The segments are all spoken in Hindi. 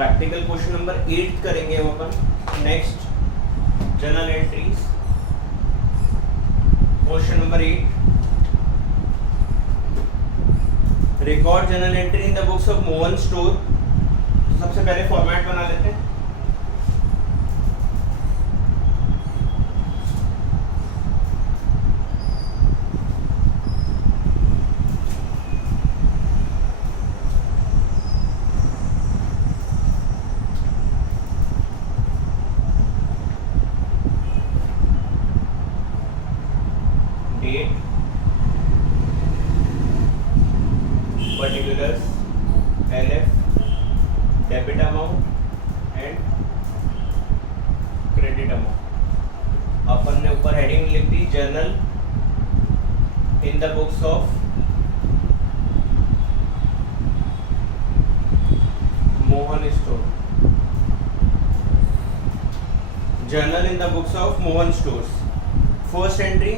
प्रैक्टिकल क्वेश्चन नंबर 8 करेंगे हम अपन। Next journal entries, question number 8, record journal entry in the books of Mohan store. तो सबसे पहले फॉर्मेट बना लेते हैं। Date, particulars, LF, debit amount and credit amount. अपन ने ऊपर हेडिंग लिख दी journal in the books of Mohan store. Journal in the books of Mohan stores. First entry,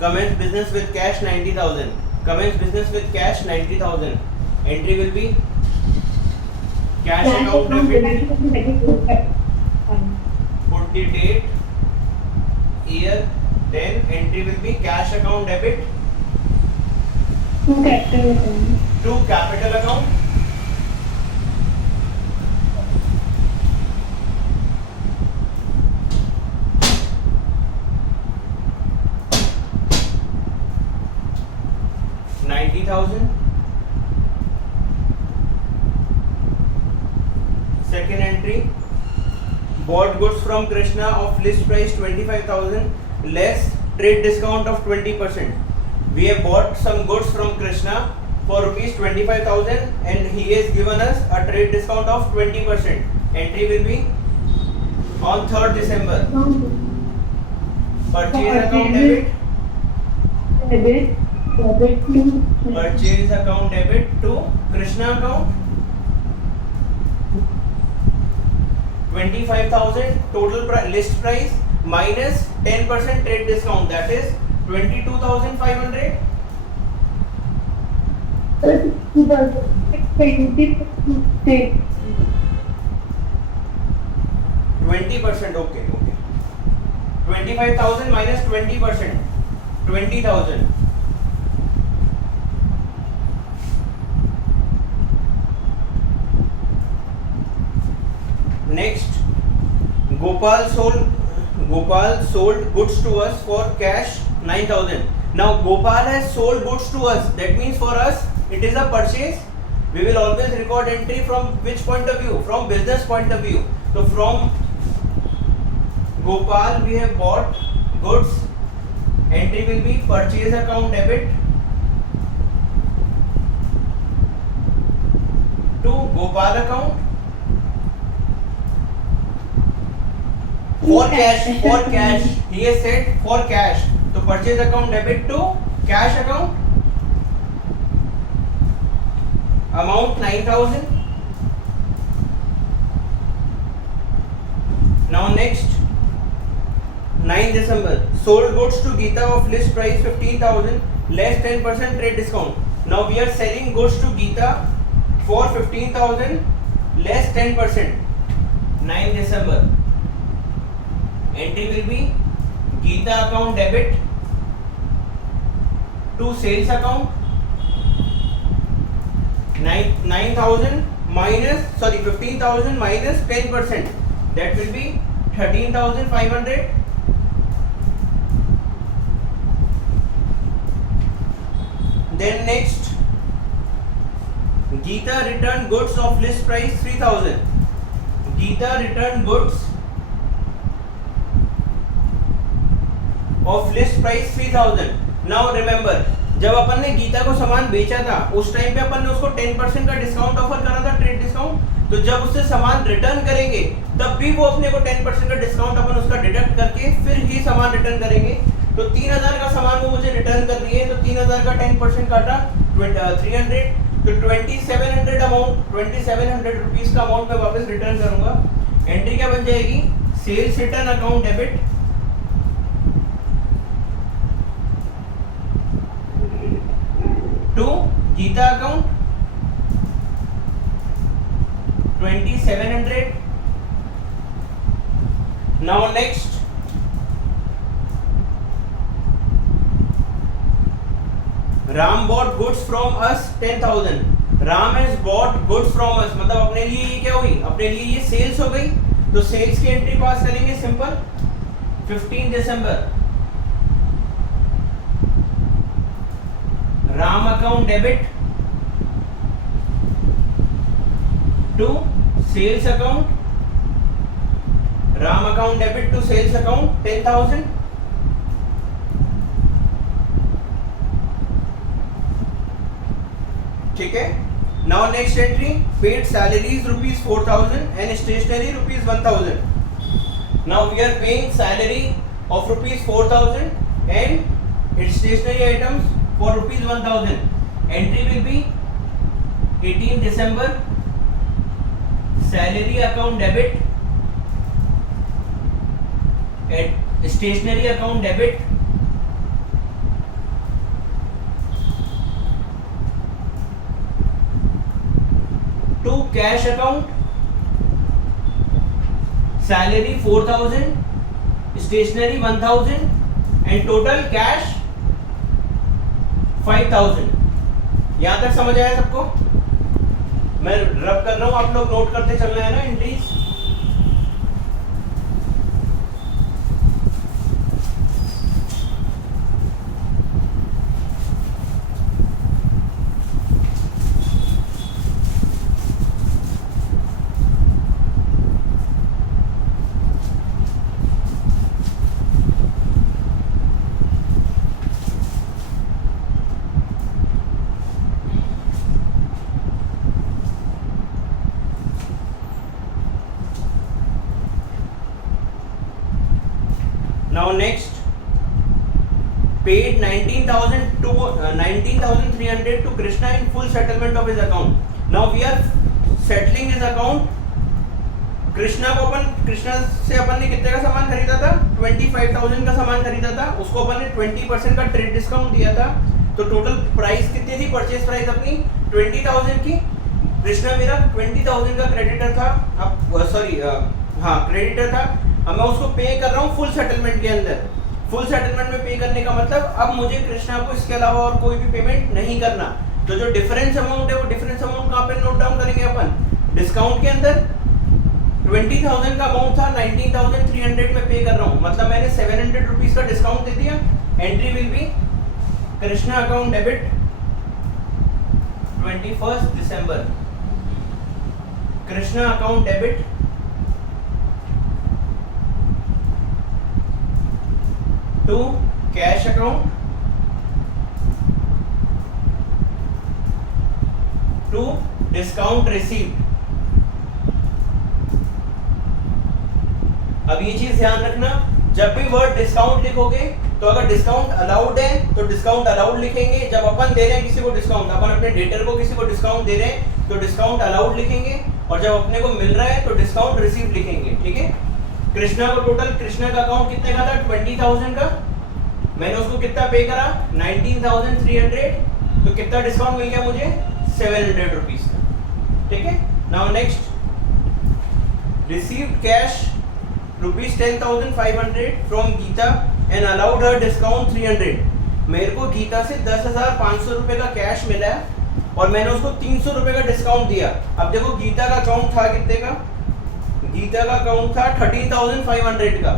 commence business with cash 90,000. Commence business with cash 90,000. Entry will be cash account debit. Put the date, year, then entry will be cash account debit to capital account. Second entry, bought goods from Krishna of list price 25,000 less trade discount of 20%. We have bought some goods from Krishna for rupees 25,000 and he has given us a trade discount of 20%. Entry will be on 3rd December. Purchase account debit. Purchase account debit to Krishna account. 25,000 total list price minus 10% trade discount, that is 22,500. 20%, okay. 25,000 minus 20%, 20,000. Next, Gopal sold goods to us for cash 9,000. Now Gopal has sold goods to us. That means for us it is a purchase. We will always record entry from which point of view? From business point of view. So from Gopal we have bought goods. Entry will be purchase account debit to Gopal account. For cash, he has said for cash. So purchase account debit to cash account. Amount 9,000. Now next, 9 December, sold goods to Geeta of list price 15,000 less 10% trade discount. Now we are selling goods to Geeta for 15,000 less 10%. 9 December. Entry will be Geeta account debit to sales account. 15,000 minus 10%, that will be 13,500. Then next, Geeta returned goods of list price 3,000. Geeta returned goods of list price 3,000. Now remember, जब अपन ने गीता को सामान बेचा था उस टाइम पे अपन ने उसको 10% का डिस्काउंट ऑफर करा था, ट्रेड डिस्काउंट। तो जब उससे सामान रिटर्न करेंगे तब भी वो अपने को 10% का डिस्काउंट अपन उसका डिडक्ट करके फिर ही सामान रिटर्न करेंगे। तो 3,000 का सामान वो मुझे रिटर्न कर रही है, तो 3,000 का 10% काटा 300, तो 2,700 अमाउंट, 2,700 रुपीज का अमाउंट मैं वापस रिटर्न करूंगा। एंट्री क्या बन जाएगी? Sales return account debit to Geeta account 2700. Now next, Ram bought goods from us 10,000. Ram has bought goods from us, मतलब अपने लिए ये क्या हुई, अपने लिए ये सेल्स हो गई, तो सेल्स की एंट्री पास करेंगे सिंपल 15 दिसंबर। Ram account debit to sales account, Ram account debit to sales account 10,000। ठीक है। Now next entry, paid salaries rupees 4,000 and stationery rupees 1,000। Now we are paying salary of rupees 4,000 and its stationery items for rupees 1,000। Entry will be 18 December, salary account debit at stationery account debit to cash account, salary 4,000, stationery 1,000 and total cash 5,000। यहां तक समझ आया सबको? मैं रब कर रहा हूं, आप लोग नोट करते चलना है ना entries. Now next, paid 19,300 to Krishna in full settlement of his account. Now we are settling his account. Krishna से अपन ने कितने का सामान खरीदा था? 25,000 का सामान खरीदा था, उसको अपन ने 20% का ट्रेड डिस्काउंट दिया था, तो टोटल प्राइस कितनी थी, परचेज प्राइस अपनी 20,000 की। कृष्णा मेरा 20,000 का क्रेडिटर था, अब सॉरी क्रेडिटर था, अब मैं उसको पे कर रहा हूँ फुल सेटलमेंट के अंदर। फुल सेटलमेंट में पे करने का मतलब अब मुझे कृष्णा को इसके अलावा और कोई भी पेमेंट नहीं करना। तो जो डिफरेंस अमाउंट है वो डिफरेंस अमाउंट कहाँ पे नोट डाउन करेंगे अपन? डिस्काउंट के अंदर 20,000 का अमाउंट था, 19,300 में पे कर रहा हूँ, मतलब मैंने 700 रुपीज का डिस्काउंट दे दिया। Entry will be Krishna account debit 21 December, Krishna account debit to cash account to discount received. अब ये चीज ध्यान रखना, जब भी वर्ड डिस्काउंट लिखोगे तो अगर डिस्काउंट अलाउड है तो डिस्काउंट अलाउड लिखेंगे, जब अपन दे रहे हैं किसी को डिस्काउंट, अपन अपने डेटर को किसी को डिस्काउंट दे रहे हैं तो डिस्काउंट अलाउड लिखेंगे, और जब अपने को मिल रहा है तो डिस्काउंट रिसीव लिखेंगे। ठीक है। कृष्णा को टोटल, कृष्णा का अकाउंट कितने का था? 20,000 का, मैंने उसको कितना पे करा? 19,300, तो कितना डिस्काउंट मिल गया मुझे? 700 रुपीज का। ठीक है। Now next, received cash rupees 10,500 from Geeta and allowed her discount 300। मेरे को गीता से 10,500 रुपए का कैश मिला है और मैंने उसको 300 रुपए का डिस्काउंट दिया। अब देखो गीता का अकाउंट था कितने का? गीता का अकाउंट था 13,500 का।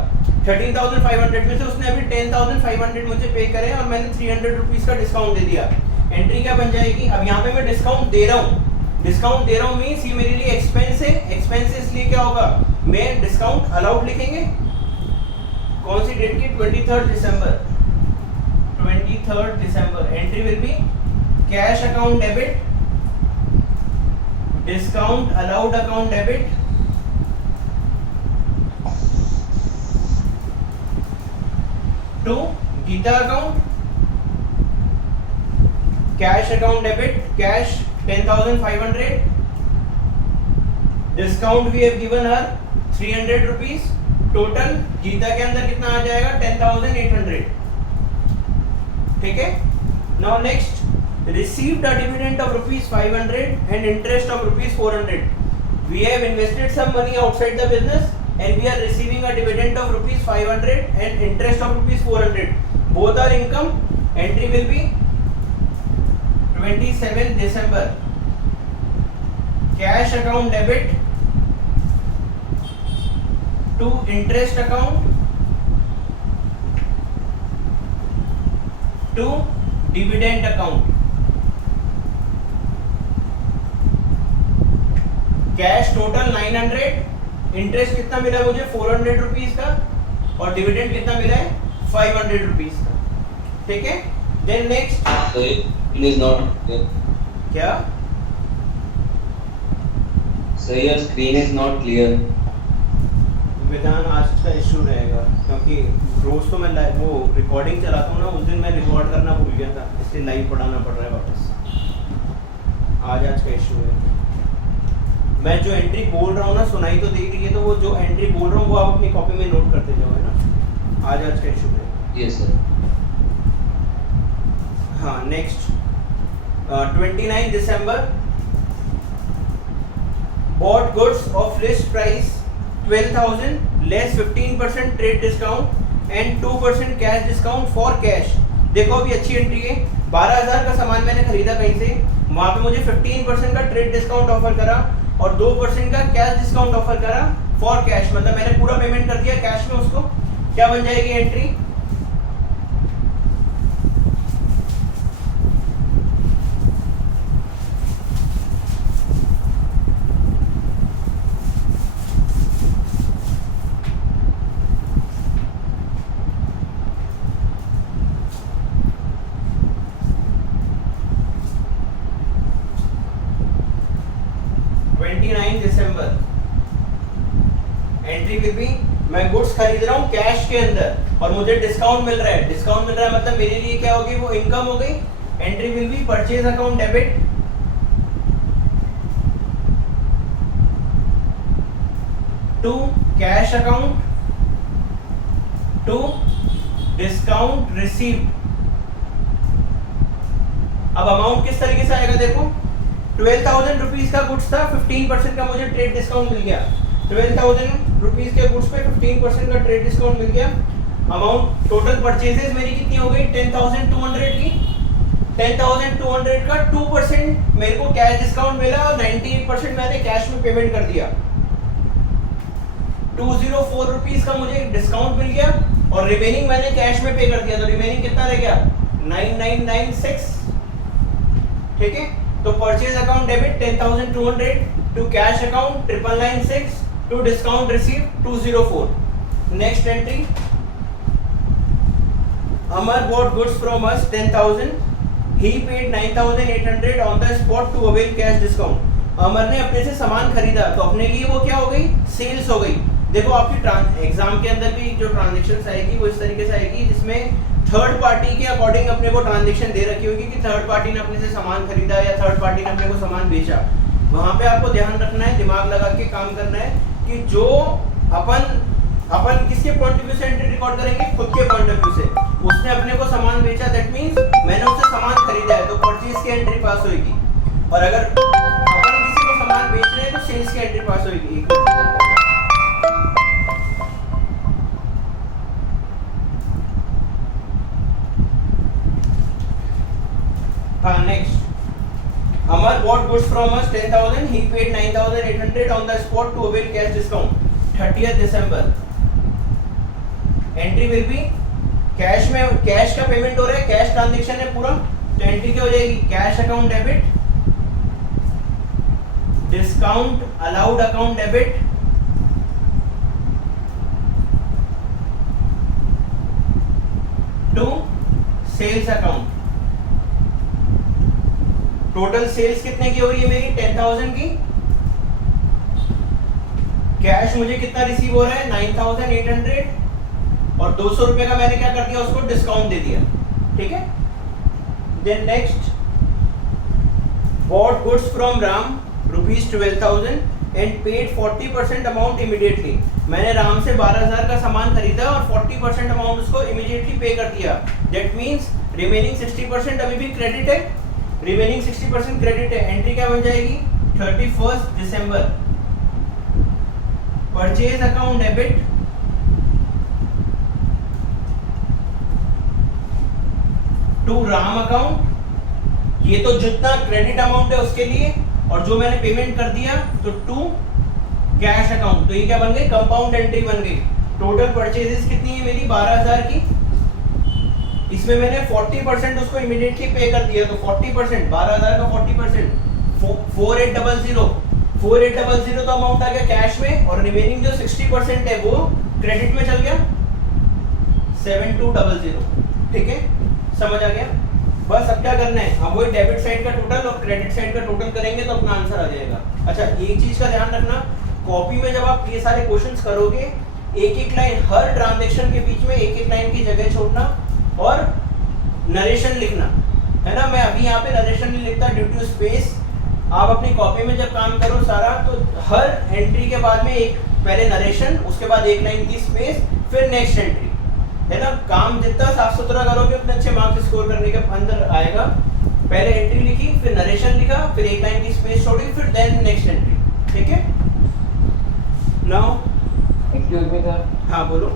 13,500 में से उसने अभी 10,500 मुझे पे करे और मैंने 300 रुपीज का डिस्काउंट दे दिया। एंट्री क्या बन जाएगी? अब यहाँ पे मैं डिस्काउंट दे रहा हूँ, डिस्काउंट दे रहा हूँ मीन्स ये मेरे लिए एक्सपेंस है। एक्सपेंस इसलिए क्या होगा, मैं डिस्काउंट अलाउड लिखेंगे। कौन सी डेट की? 23 दिसंबर। 23 दिसंबर। Entry will be cash account debit, discount allowed account debit to Geeta account, cash account debit, cash 10,500, discount we have given her 300 rupees, total Geeta के अंदर कितना आ जाएगा? 10,800। ठीक है। Now next, received a dividend of rupees 500 and interest of rupees 400। we have invested some money outside the business and we are receiving a dividend of rupees 500 and interest of rupees 400. Both are income. Entry will be 27 December. Cash account debit to interest account to dividend account. Cash total 900, interest कितना मिला मुझे 400 रुपीज का और डिविडेंड कितना मिला है 500 रुपीज का. ठीक है. देन नेक्स्ट इज नॉट क्या sir, your screen is not clear. विधान आज का इशू रहेगा क्योंकि रोज तो मैं वो रिकॉर्डिंग चलाता हूँ ना, उस दिन मैं रिकॉर्ड करना भूल गया था, इसलिए लाइव पढ़ाना पड़ रहा है वापस. आज का इशू है. मैं जो एंट्री बोल रहा हूँ ना सुनाई तो दे रही है, तो वो जो एंट्री बोल रहा हूँ वो आप अपनी कॉपी में नोट करते जाओ, है ना. आज का इशू है. Yes sir. हाँ. नेक्स्ट 29 दिसंबर. bought goods of list price 12,000 less 15% trade discount and 2% cash discount for cash. देखो अभी अच्छी एंट्री है. 12,000 का सामान मैंने खरीदा कहीं से, वहां पे मुझे 15% का ट्रेड डिस्काउंट ऑफर करा और 2% का कैश डिस्काउंट ऑफर करा फॉर कैश. मतलब मैंने पूरा पेमेंट कर दिया कैश में उसको. क्या बन जाएगी entry? December. Entry will B, मैं गुड्स खरीद रहा हूँ कैश के अंदर और मुझे डिस्काउंट मिल रहा है. डिस्काउंट मिल रहा है मतलब मेरे लिए क्या होगी, वो इनकम हो गई. Entry will be purchase account debit to cash account to discount receive. अब अमाउंट किस तरीके से आएगा देखो. 12,000 रुपीज का गुड्स था, 15% का मुझे ट्रेड डिस्काउंट मिल गया. 12,000 रुपीज के गुड्स पे 15% का ट्रेड डिस्काउंट मिल गया. अमाउंट टोटल परचेजेस मेरी कितनी हो गई 10,200 की. 10,200 का 2% मेरे को कैश डिस्काउंट मिला और 98% मैंने कैश में पेमेंट कर दिया. 204 रुपीज का मुझे डिस्काउंट मिल गया और रिमेनिंग मैंने कैश में पे कर दिया. तो रिमेनिंग कितना रह गया 9996. ठीक है. तो purchase account debit 10,200 to cash account 9996 to discount receive 204. Next entry. Amar bought goods from us 10,000. He paid 9,800 on the spot to avail cash discount. अमर ने अपने से सामान खरीदा तो अपने लिए वो क्या हो गई, सेल्स हो गई. देखो आपकी एग्जाम के अंदर भी जो ट्रांजेक्शन आएगी वो इस तरीके से आएगी जिसमें थर्ड पार्टी के अकॉर्डिंग अपने को ट्रांजेक्शन दे रखी होगी कि थर्ड पार्टी ने अपने से सामान खरीदा या थर्ड पार्टी ने अपने को सामान बेचा. वहां पे आपको ध्यान रखना है, दिमाग लगा के काम करना है कि जो अपन किसके पॉइंट ऑफ व्यू से एंट्री रिकॉर्ड करेंगे, खुद के पॉइंट ऑफ व्यू से. उसने अपने को सामान बेचा, दैट मींस मैंने उससे सामान खरीदा है, तो परचेज की एंट्री पास होगी. और अगर अपन किसी को सामान बेच रहे हैं तो सेल्स की एंट्री पास होगी. Next, Amar bought goods from us 10,000. He paid 9,800 on the spot to avail cash discount. 30th December. Entry will be cash में, कैश का पेमेंट हो रहा है, कैश ट्रांजेक्शन है पूरा. तो एंट्री क्या हो जाएगी cash account debit discount allowed account debit to sales account. Total sales कितने की हो रही है मेरी 10,000 की. कैश मुझे कितना रिसीव हो रहा है 9,800 और 200 रुपए का मैंने क्या कर दिया उसको डिस्काउंट दे दिया. ठीक है. Then next, bought goods from Ram rupees 12,000 and paid 40% amount immediately. मैंने राम से 12,000 का सामान खरीदा और 40% अमाउंट उसको इमीडिएटली पे कर दिया. दैट मींस रिमेनिंग 60% अभी भी क्रेडिट है. रिमेनिंग 60% क्रेडिट है. एंट्री क्या बन जाएगी 31 दिसंबर. Purchase account debit to Ram account, ये तो जितना क्रेडिट अमाउंट है उसके लिए, और जो मैंने पेमेंट कर दिया तो टू कैश अकाउंट। तो ये क्या बन गई, कंपाउंड एंट्री बन गई। टोटल परचेजेस कितनी है मेरी, 12,000 की। इसमें मैंने 40% उसको इमीडिएटली पे कर दिया, तो 40%, 12,000 का 40%, 4800 तो अमाउंट आ गया कैश में, और रिमेनिंग जो 60% है वो क्रेडिट में चल गया 7200। ठीक है, समझ आ गया। बस अब क्या करना है, अब वही डेबिट साइड का टोटल और क्रेडिट साइड का टोटल करेंगे तो अपना आंसर आ जाएगा। अच्छा, एक चीज का ध्यान रखना, कॉपी में जब आप ये सारे क्वेश्चंस करोगे, एक एक लाइन, हर ट्रांजैक्शन के बीच में एक एक लाइन की जगह छोड़ना और नरेशन लिखना है ना। मैं अभी यहाँ पे नरेशन नहीं लिखता ड्यू टू स्पेस। आप अपनी कॉपी में जब काम करो सारा, तो हर एंट्री के बाद में एक पहले नरेशन, उसके बाद एक लाइन की स्पेस, फिर नेक्स्ट एंट्री, है ना। काम जितना साफ सुथरा करोगे उतने अच्छे मार्क्स स्कोर करने के अंदर आएगा। पहले एंट्री लिखी, फिर नरेशन लिखा, फिर एक लाइन की स्पेस छोड़ी, फिर देन नेक्स्ट एंट्री। ठीक है, नाउ Excuse me, sir. हाँ बोलो।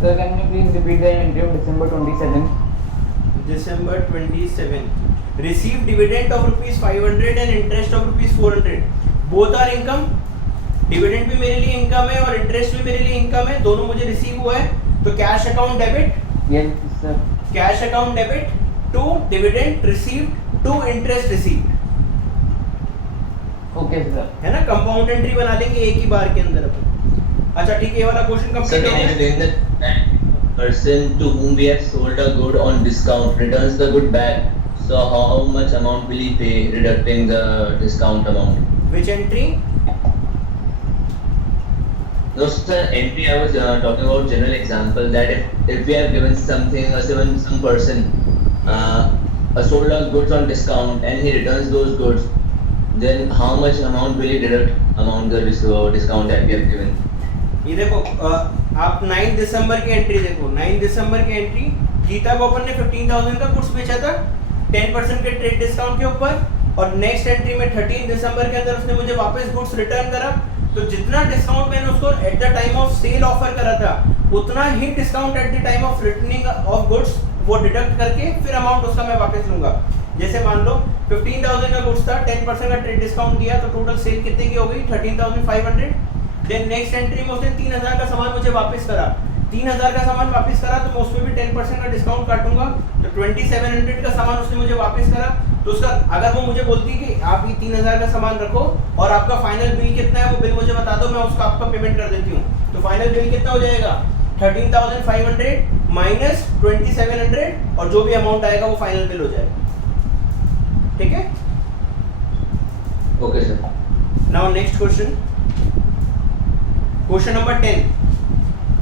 Sir, can you please repeat the entry of December 27? December 27 received dividend of rupees 500 and interest of rupees 400, both are income। Dividend भी मेरे लिए इनकम है और इंटरेस्ट भी मेरे लिए इनकम है, दोनों मुझे रिसीव हुआ है। तो cash account debit, Yes, sir. Cash account debit to dividend received to interest received, Okay, sir. है ना। कंपाउंड एंट्री बना लेंगे एक ही बार के अंदर अपन। अच्छा ठीक है, ये वाला क्वेश्चन Sir, कंप्लीट हो can you गया। explain that person to whom we have sold a good on discount returns the good back? So how much amount will he pay deducting the discount amount? Which entry? No, sir, entry I was talking about general example that if we have given something, some person sold us goods on discount and he returns those goods, then how much amount will he deduct among the discount that we have given? ये देखो, आप 9 दिसंबर की एंट्री देखो। 9 दिसंबर की एंट्री, गीता को अपन ने 15,000 का गुड्स बेचा था 10% के ट्रेड डिस्काउंट के ऊपर, और नेक्स्ट एंट्री में 13 दिसंबर के अंदर उसने मुझे वापस गुड्स रिटर्न करा। तो जितना डिस्काउंट मैंने उसको at the time of sale offer करा था, उतना ही discount at the time of returning of goods वो डिडक्ट करके फिर अमाउंट उसका मैं वापस लूंगा। जैसे मान लो 15,000 का गुड्स था, 10% का ट्रेड डिस्काउंट दिया, तो टोटल सेल कितने की हो गई, 13,500। देन नेक्स्ट एंट्री में उसने 3,000 का सामान मुझे वापस करा, 3,000 का सामान वापस करा तो मैं उसमें भी 10% का डिस्काउंट काटूंगा, तो 2,700 का सामान उसने मुझे वापस करा। तो उसका अगर वो मुझे बोलती कि आप ये 3,000 का सामान रखो और आपका फाइनल बिल कितना है वो बिल मुझे बता दो, मैं उसका आपका पेमेंट कर देती हूँ, तो फाइनल बिल कितना हो जाएगा, 13,500 माइनस 2,700, और जो भी अमाउंट आएगा वो फाइनल बिल हो जाएगा। ठीक है, Okay, sir. Now next question, question number 10।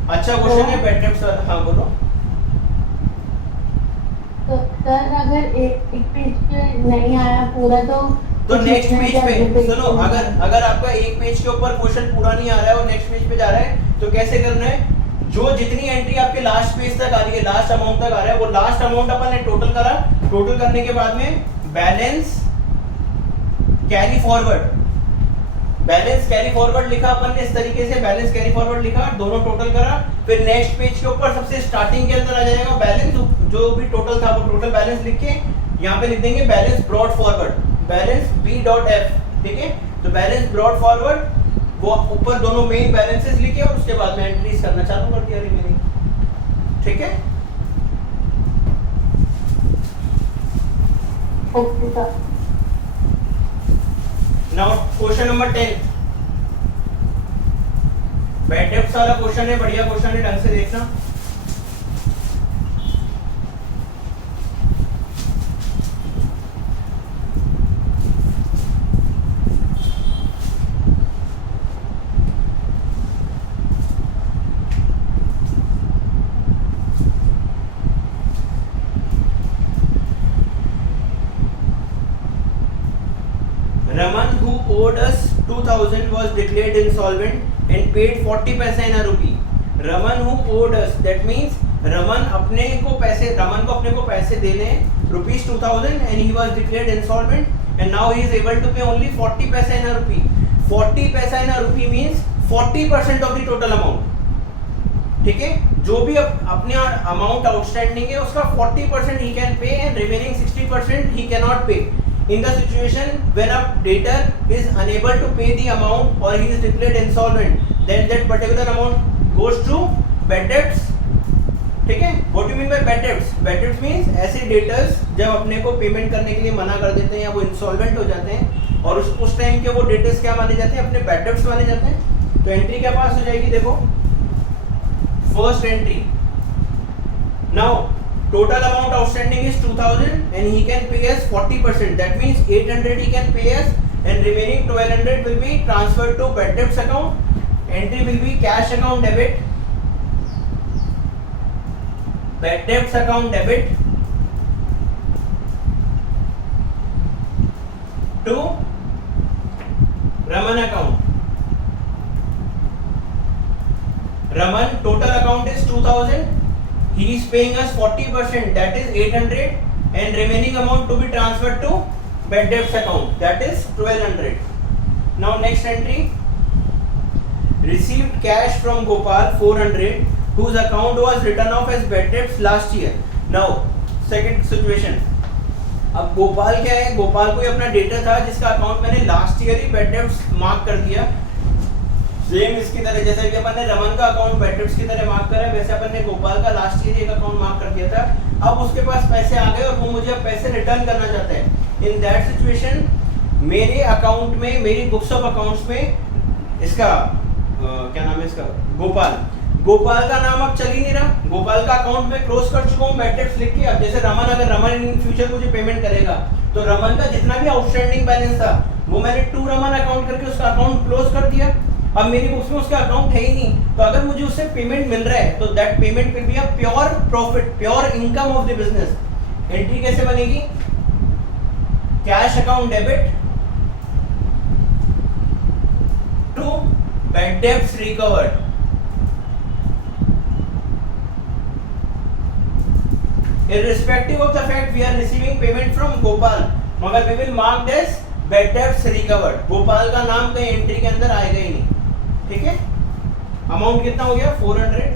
अच्छा क्वेश्चन है बैठे सर। हाँ बोलो। तो सर अगर एक पेज पे नहीं आया पूरा तो नेक्स्ट पेज पे सुनो, अगर आपका एक पेज के ऊपर क्वेश्चन पूरा नहीं आ रहा है और नेक्स्ट पेज पे जा रहा है तो कैसे करना है, जो जितनी एंट्री आपके लास्ट पेज तक आ रही है, लास्ट अमाउंट तक आ रहा है, वो लास्ट अमाउंट अपन ने टोटल करा, टोटल करने के बाद में balance carry forward, balance carry forward लिखा अपन ने इस तरीके से, बैलेंस कैरी फॉरवर्ड लिखा, दोनों टोटल करा, फिर नेक्स्ट पेज के ऊपर सबसे स्टार्टिंग के अंदर आ जाएगा बैलेंस, जो भी टोटल था वो टोटल बैलेंस लिख के यहाँ पे लिख देंगे balance brought forward, balance B.F। ठीक है, तो बैलेंस ब्रॉड फॉरवर्ड वो ऊपर दोनों मेन बैलेंसेस लिखे और उसके बाद में एंट्रीज करना चालू कर दिया रिमेनिंग। ठीक है, okay sir. Now question number 10, bad debts वाला क्वेश्चन है, बढ़िया क्वेश्चन है, ढंग से देखना। Raman, who owed us 2,000, was declared insolvent and paid 40 paisa in a rupee. Raman, who owed us, that means Raman को अपने को पैसे देने ₹2,000 and he was declared insolvent and now he is able to pay only 40 paisa in a rupee. 40 पैसा in a rupee means 40% of the total amount. ठीक है, जो भी अपने अमाउंट आउटस्टैंडिंग है उसका 40% he can pay and remaining 60% he can not पे। In the situation when a debtor is unable to pay the amount or he is declared insolvent, then that particular amount goes to bad debts। ठीक है, what do you mean by bad debts? Bad debts means ऐसे debtors जब अपने को पेमेंट करने के लिए मना कर देते हैं या वो इंसॉल्वेंट हो जाते हैं और उस टाइम के वो debtors क्या माने जाते हैं? अपने bad debts माने जाते हैं। तो एंट्री क्या पास हो जाएगी? देखो first entry, now total amount outstanding is 2000 and he can pay us 40%, that means 800 he can pay us and remaining 1200 will be transferred to bad debts account। entry will be cash account debit, bad debts account debit to Raman account। Raman total account is 2000, he is paying us 40%, that is 800 and remaining amount to be transferred to bad debts account, that is 1200। now next entry, received cash from Gopal 400 whose account was written off as bad debts last year। now second situation, अब गोपाल क्या है? गोपाल कोई अपना डेटर था जिसका अकाउंट मैंने लास्ट ईयर ही बैड डेब्ट्स मार्क कर दिया। सेम इसकी तरह जैसे कि अपन ने रमन का अकाउंट बैड डेब्ट्स की तरह मार्क करा है, वैसे अपन ने गोपाल का लास्ट ईयर एक अकाउंट मार्क कर दिया था। अब उसके पास पैसे आ गए और वो मुझे अब पैसे रिटर्न करना चाहता है। इन दैट सिचुएशन मेरे अकाउंट में, मेरी बुक्स ऑफ अकाउंट्स में इसका क्या नाम है इसका? गोपाल का नाम अब चल ही नहीं रहा। गोपाल का अकाउंट में क्लोज कर चुका हूँ बैड डेब्ट्स लिख के। अब जैसे रमन, अगर रमन इन फ्यूचर मुझे पेमेंट करेगा तो रमन का जितना भी आउटस्टैंडिंग बैलेंस था वो मैंने टू रमन अकाउंट करके उसका अकाउंट क्लोज कर दिया। अब मेरी बुक्स में उसका अकाउंट है ही नहीं, तो अगर मुझे उससे पेमेंट मिल रहा है तो that payment will be a pure profit, pure income of the business. Entry कैसे बनेगी? Cash account debit to bad debts recovered. Irrespective of the fact we are receiving payment from Gopal, मगर we will mark this bad debts recovered। Gopal का नाम कहीं एंट्री के अंदर आएगा ही नहीं। ठीक है, अमाउंट कितना हो गया? 400।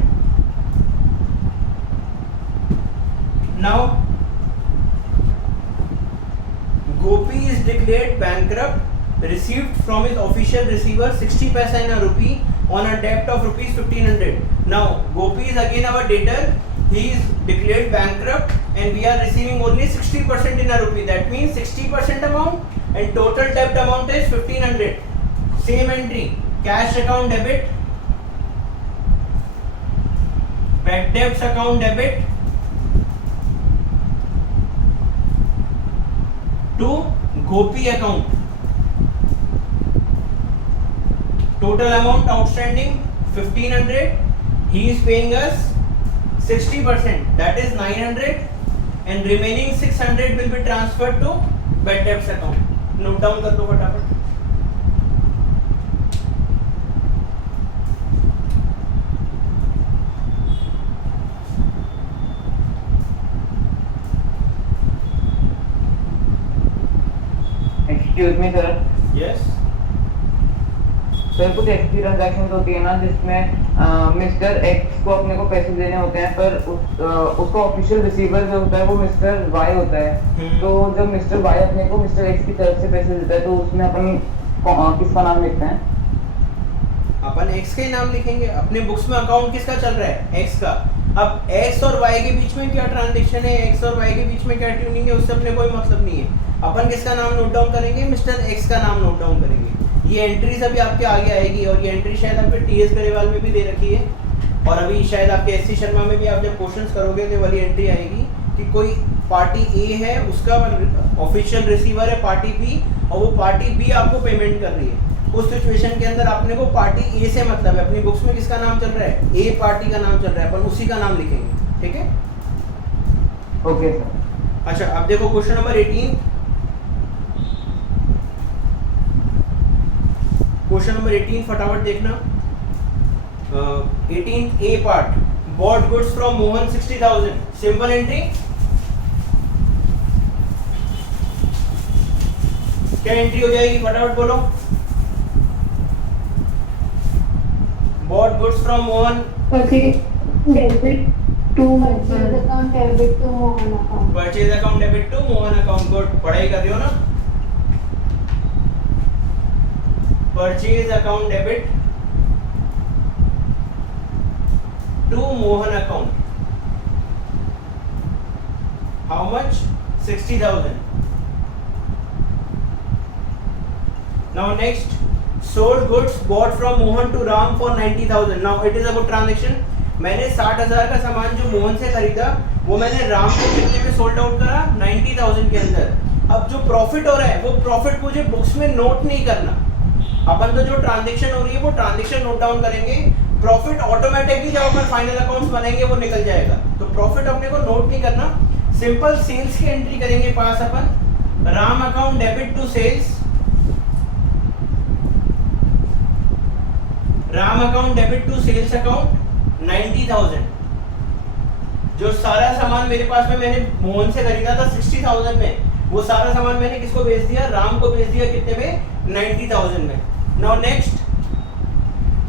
Now Gopi is declared bankrupt, received from his official receiver 60 paisa in a rupee on a debt of rupees 1500। now Gopi is again our debtor, he is declared bankrupt and we are receiving only 60% in a rupee, that means 60% amount and total debt amount is 1500। same entry, cash account debit, bad debts account debit to Gopi account। total amount outstanding 1500, he is paying us 60%, that is 900 and remaining 600 will be transferred to bad debts account। Note down कर दो फटाफट। Excuse me sir. Yes sir, कुछ ऐसी ट्रांजैक्शन होती है ना जिसमें मिस्टर एक्स को अपने को पैसे देने होते हैं पर उसका ऑफिशियल रिसीवर जो होता है वो मिस्टर वाई होता है। तो जब मिस्टर वाई अपने को मिस्टर एक्स की तरफ से पैसे देता है तो उसमें अपन किसका नाम लिखते हैं? अपन एक्स का ही नाम लिखेंगे। अपने बुक्स में अकाउंट किसका चल रहा है? एक्स का। अब एक्स और वाई के बीच में क्या ट्रांजेक्शन है, एक्स और वाई के बीच में क्या ट्यूनिंग है, उससे अपने कोई मतलब नहीं है। अपन किसका नाम नोट डाउन करेंगे? मिस्टर एक्स का नाम नोट डाउन करेंगे। ये एंट्रीज अभी आपके आगे आएगी और ये एंट्री शायद आपके टीएस गरेवाल में भी दे रखी है और अभी शायद आपके एससी शर्मा में भी आप जब क्वेश्चंस करोगे तो वाली एंट्री आएगी कि कोई पार्टी ए है, उसका ऑफिशियल रिसीवर है पार्टी बी और वो पार्टी बी आपको पेमेंट कर रही है। उस सिचुएशन के अंदर अपने को पार्टी ए से मतलब है। अपनी बुक्स में किसका नाम चल रहा है? ए पार्टी का नाम चल रहा है, अपन उसी का नाम लिखेंगे। ठीक है, ओके सर। अच्छा, अब देखो क्वेश्चन नंबर 18। क्वेश्चन नंबर 18 फटाफट देखना। 18 A part, bought goods from Mohan 60,000। Simple entry, क्या एंट्री हो जाएगी? फटाफट बोलो। bought goods from Mohan. Purchase debit to purchase account debit to Mohan account. Purchase account debit to Mohan account. Good. पढ़ाई कर रही हो ना? Purchase account debit to Mohan account. How much? 60,000. Now next, sold goods bought from Mohan to Ram for 90,000. Now it is a good transaction. मैंने 60,000 का सामान जो मोहन से खरीदा वो मैंने राम को कितने में सोल्ड आउट करा? 90,000 के अंदर। अब जो प्रॉफिट हो रहा है वो प्रॉफिट मुझे बुक्स में नोट नहीं करना। अपन तो जो ट्रांजैक्शन हो रही है वो ट्रांजैक्शन नोट डाउन करेंगे, प्रॉफिट ऑटोमेटिकली जब अपन फाइनल अकाउंट्स बनाएंगे वो निकल जाएगा। तो प्रॉफिट अपने को नोट नहीं करना, सिंपल सेल्स की एंट्री करेंगे पास अपन। Ram account debit to sales, Ram account debit to sales account 90,000। जो सारा सामान मेरे पास में मैंने मोहन से खरीदा था 60,000 में, वो सारा सामान मैंने किसको बेच दिया? राम को बेच दिया। कितने में? 90,000 में। Now next,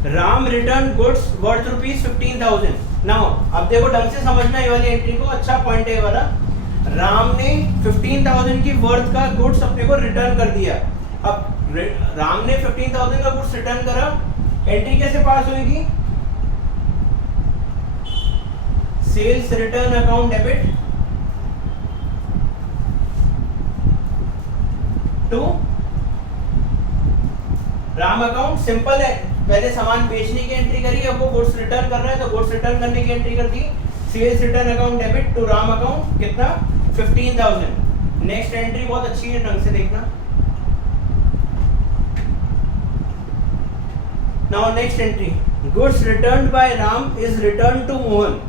Ram return goods worth rupees 15,000। Now अब देखो ढंग से समझना ये वाली एंट्री को, अच्छा पॉइंट है ये वाला। राम ने 15,000 की वर्थ का गुड्स अपने को रिटर्न कर दिया। अब राम ने 15,000 का गुड्स रिटर्न करा, एंट्री कैसे पास होगी? Sales return account debit to Ram account. Simple है, पहले सामान बेचने की एंट्री करी, अब वो गुड्स रिटर्न कर रहा है तो गुड्स रिटर्न करने की एंट्री कर दी। Sales return account debit to Ram account, कितना? 15,000। नेक्स्ट एंट्री बहुत अच्छी है, ढंग से देखना। Now next entry, goods returned by Ram is return to Mohan.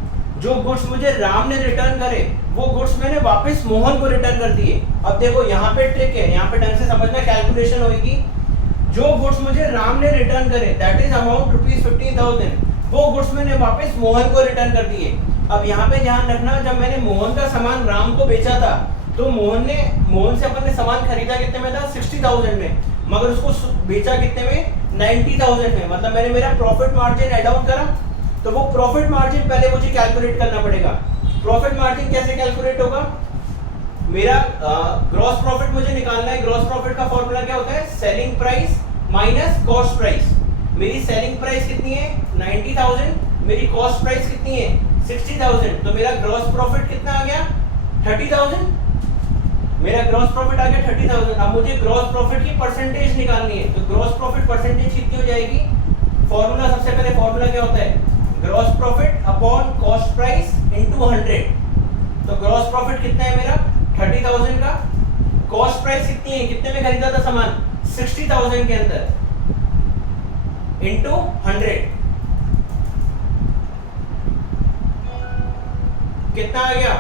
जो गुड्स मुझे राम ने रिटर्न करे वो गुड्स मैंने वापस मोहन को रिटर्न कर दिए। अब देखो यहाँ पे ट्रिक है, यहाँ पे ढंग से समझना, कैलकुलेशन होगी। जो गुड्स मुझे राम ने रिटर्न करे दैट इज अमाउंट रुपीज 15,000, वो गुड्स मैंने वापस मोहन को रिटर्न कर दिए। अब यहाँ पे ध्यान रखना, जब मैंने मोहन का सामान राम को बेचा था तो मोहन से अपन ने सामान खरीदा कितने में था? 60,000 में, मगर उसको बेचा कितने में? 90,000 में। मतलब मैंने मेरा प्रॉफिट मार्जिन ऐड ऑन करा, तो वो प्रॉफिट मार्जिन पहले मुझे कैलकुलेट करना पड़ेगा। प्रॉफिट मार्जिन कैसे कैलकुलेट होगा? मेरा ग्रॉस प्रॉफिट मुझे निकालना है। ग्रॉस प्रॉफिट का फॉर्मूला क्या होता है? Selling price minus cost price. मेरी सेलिंग प्राइस कितनी है? 90,000। मेरी कॉस्ट प्राइस कितनी है? 60,000। तो मेरा ग्रॉस प्रॉफिट कितना आ गया? 30,000। मेरा ग्रॉस प्रॉफिट आ गया 30,000। अब मुझे ग्रॉस प्रॉफिट की परसेंटेज निकालनी है, तो ग्रॉस प्रॉफिट परसेंटेज कितनी हो जाएगी? फॉर्मूला, सबसे पहले फॉर्मूला क्या होता है? Gross profit upon cost price into 100। तो ग्रॉस प्रॉफिट कितना है मेरा? 30,000 का। कॉस्ट प्राइस कितनी है? कितने में खरीदा था सामान? 60,000 के अंदर, इनटू 100। कितना आ गया?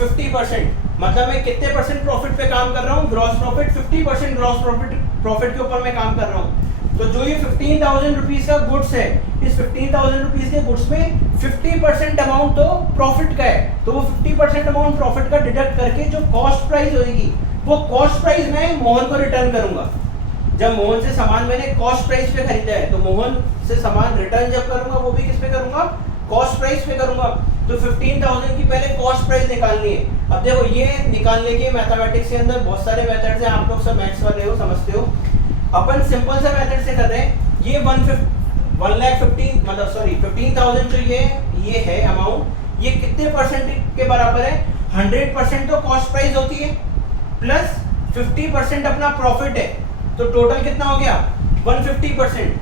50%। मतलब मैं कितने परसेंट प्रॉफिट पे काम कर रहा हूँ? ग्रॉस प्रॉफिट 50% ग्रॉस प्रॉफिट के ऊपर मैं काम कर रहा हूँ। तो जो ये 15,000 रुपीज का गुड्स है, इस 15,000 रुपीज के गुड्स में 50% अमाउंट तो प्रॉफिट का है, तो वो 50% अमाउंट प्रॉफिट का डिडक्ट करके जो कॉस्ट प्राइस होगी वो कॉस्ट प्राइस मैं मोहन को रिटर्न करूंगा। जब मोहन से सामान मैंने कॉस्ट प्राइस पे खरीदा है तो मोहन से सामान रिटर्न जब करूंगा वो भी किस पे करूंगा? कॉस्ट प्राइस पे करूंगा। तो 15,000 की पहले कॉस्ट प्राइस निकालनी है। अब देखो ये निकालने के मैथमेटिक्स के अंदर बहुत सारे मेथड्स हैं, आप लोग सब मैथ्स वाले हो, समझते हो। अपन सिंपल सा मेथड से कर रहे हैं। ये 15,000 जो ये है अमाउंट, ये कितने परसेंट के बराबर है? 100% तो कॉस्ट प्राइस होती है प्लस 50% अपना प्रॉफिट है, तो टोटल कितना हो गया? 150%।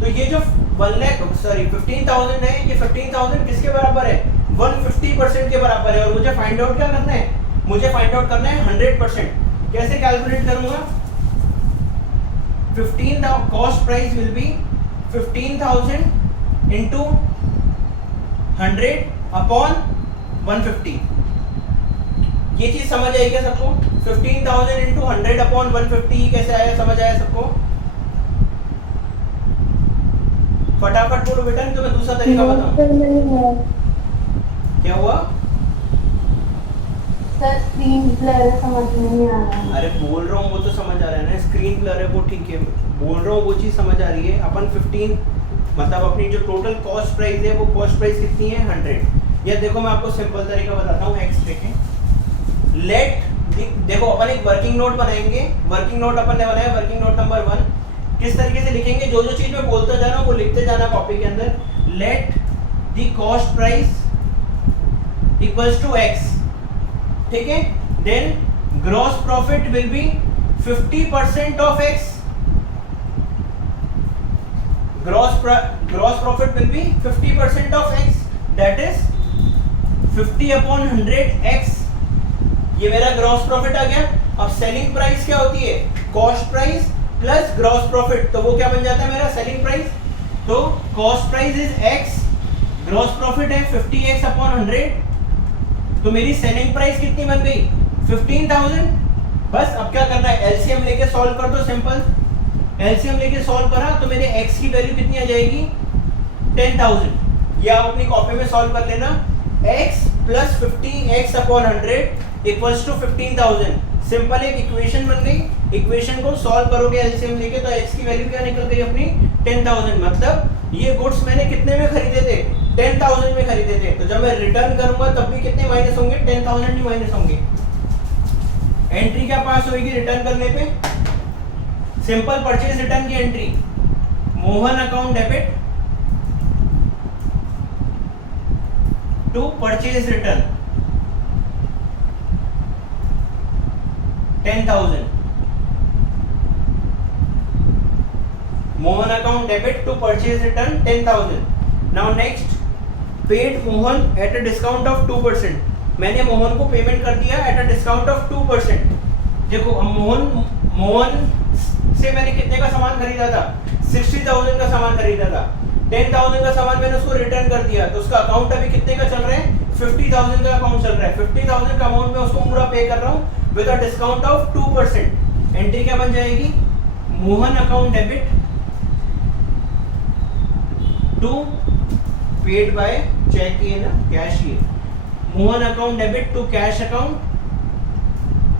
तो ये जो 15,000 है, ये 15,000 किसके बराबर है? 150% के बराबर है। और मुझे फाइंड आउट क्या करना है? मुझे फाइंड आउट करना है 100%। कैसे कैलकुलेट करूंगा? 15,000 cost price will be 15,000 into 100 upon 150। ये चीज समझ आई क्या सबको? 15,000 इंटू 100 अपॉन 150 कैसे आया? समझ आया सबको? फटाफट बोलो बेटा, नहीं तो मैं दूसरा तरीका बताऊं। क्या हुआ? सर स्क्रीन ब्लर है, समझ नहीं आ रहा है। अरे बोल रहा हूँ वो तो समझ आ रहा है ना, स्क्रीन ब्लर है वो ठीक है, बोल रहा हूँ वो चीज समझ आ रही है। अपन मतलब अपनी जो टोटल कॉस्ट प्राइस है वो कॉस्ट प्राइस कितनी है 100। या देखो मैं आपको सिंपल तरीका बताता हूँ, एक्स देखें, लेट देखो अपन एक वर्किंग नोट बनाएंगे, वर्किंग नोट अपन ने बनाया वर्किंग नोट नंबर 1। किस तरीके से लिखेंगे, जो जो चीज मैं बोलता जा रहा हूँ वो लिखते जाना कॉपी के अंदर। Let the cost price equals to x, ठीक है। Then gross profit will be 50% of x, gross profit will be 50% of x, that is 50 upon 100 x। ये मेरा ग्रॉस प्रॉफिट आ गया। अब सेलिंग प्राइस क्या होती है, cost price plus gross profit, तो वो क्या बन जाता है मेरा सेलिंग प्राइस। तो cost price is x, gross profit है 50x अपॉन 100, तो मेरी सेलिंग प्राइस कितनी बन गई 15,000। बस अब क्या करना है, एलसीएम लेके सॉल्व कर दो, सिंपल एलसीएम लेके सॉल्व करा तो मेरे x की वैल्यू कितनी आ जाएगी 10,000। ये आप अपनी कॉपी में सॉल्व कर लेना, x plus 50x upon 100 equals to 15,000। Simple एक इक्वेशन बन गई। इक्वेशन को सॉल्व करोगे एलसीएम लेके तो x की वैल्यू क्या निकल गई अपनी 10,000। मतलब ये गुड्स मैंने कितने में खरीदे थे 10,000 में खरीदे थे, तो जब मैं रिटर्न करूंगा तब भी कितने माइनस होंगे 10,000 ही माइनस होंगे। एंट्री क्या पास होगी रिटर्न करने पे, सिंपल परचेज रिटर्न की entry, Mohan account debit to purchase return 10,000, Mohan account debit to purchase return 10,000। Now next, paid Mohan at a discount of 2%। मैंने मोहन को पेमेंट कर दिया एट अ डिस्काउंट ऑफ 2%। देखो अब मोहन से मैंने कितने का सामान खरीदा था 60,000 का सामान खरीदा था, 10,000 का सामान मैंने उसको रिटर्न कर दिया, तो उसका अकाउंट अभी कितने का चल रहा है 50,000 का अकाउंट चल रहा है। 50,000 का अमाउंट मैं उसको पूरा पे कर रहा हूँ with a discount of 2%। Entry क्या बन जाएगी, Mohan account debit to paid by cheque, ये ना कैश, ये Mohan account debit to cash account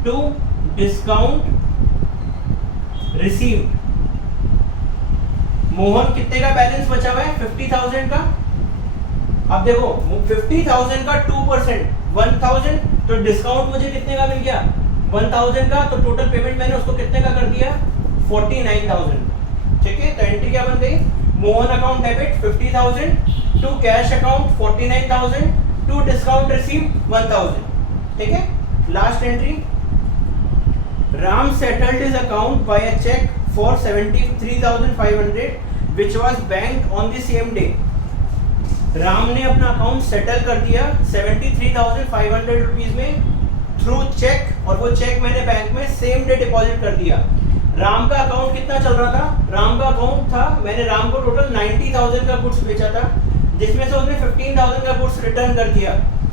to discount received. Mohan कितने का बैलेंस बचा हुआ है 50,000 का। अब देखो 50,000 का 2% 1,000, तो डिस्काउंट मुझे कितने का मिल गया 1,000 का, तो टोटल पेमेंट मैंने उसको कितने का कर दिया 49,000। ठीक है, तो एंट्री क्या बन गई, Mohan account debit 50,000 to cash account 49,000 to discount received 1,000। ठीक है, last entry, Ram settled his account by a check for 73,500 which was banked on the same day। Ram ने अपना अकाउंट सेटल कर दिया 73,500 रुपीज में थ्रू चेक, और वो चेक मैंने बैंक में सेम डे डिपॉजिट कर दिया। राम का अकाउंट कितना चल रहा था, राम का अकाउंट था, मैंने राम को टोटल 90,000 का गुड्स बेचा था, जिसमें से उसने 15,000 का गुड्स रिटर्न कर दिया,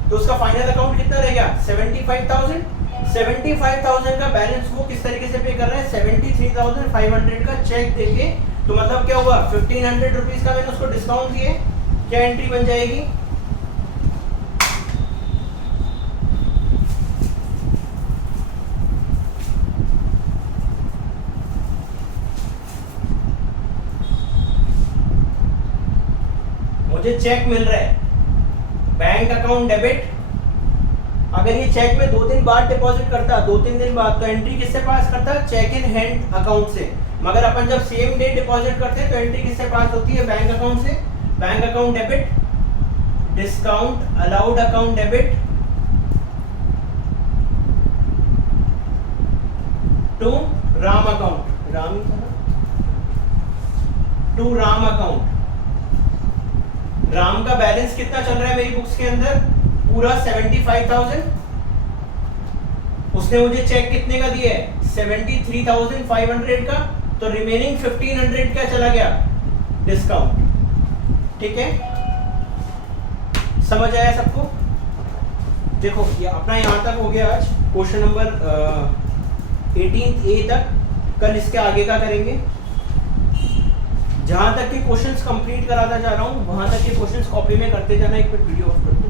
तो उसका फाइनल अकाउंट कितना रह गया 75,000। 75,000 का बैलेंस वो किस तरीके से पे कर रहा है 73,500 का चेक देके, तो मतलब क्या हुआ 1,500 रुपीज का मैंने उसको डिस्काउंट दिए। क्या एंट्री बन जाएगी, मुझे चेक मिल रहा है बैंक अकाउंट डेबिट, अगर ये चेक में 2-3 बार डिपॉजिट करता 2-3 दिन बाद, तो एंट्री किससे पास करता चेक इन हैंड अकाउंट से। मगर अपन जब सेम डे डिपॉजिट करते हैं तो एंट्री किससे पास होती है बैंक अकाउंट से। Bank account debit discount allowed account debit to Ram account, Ram ही था ना, टू राम अकाउंट। राम का बैलेंस कितना चल रहा है मेरी बुक्स के अंदर पूरा 75,000। उसने मुझे चेक कितने का दिया है 73,500 का, तो रिमेनिंग 1,500 क्या चला गया डिस्काउंट। ठीक है, समझ आया सबको। देखो ये अपना यहाँ तक हो गया आज क्वेश्चन नंबर 18A तक, कल इसके आगे का करेंगे। जहां तक के क्वेश्चंस कंप्लीट कराता जा रहा हूँ वहां तक के क्वेश्चंस कॉपी में करते जाना। एक मिनट वीडियो ऑफ कर दो।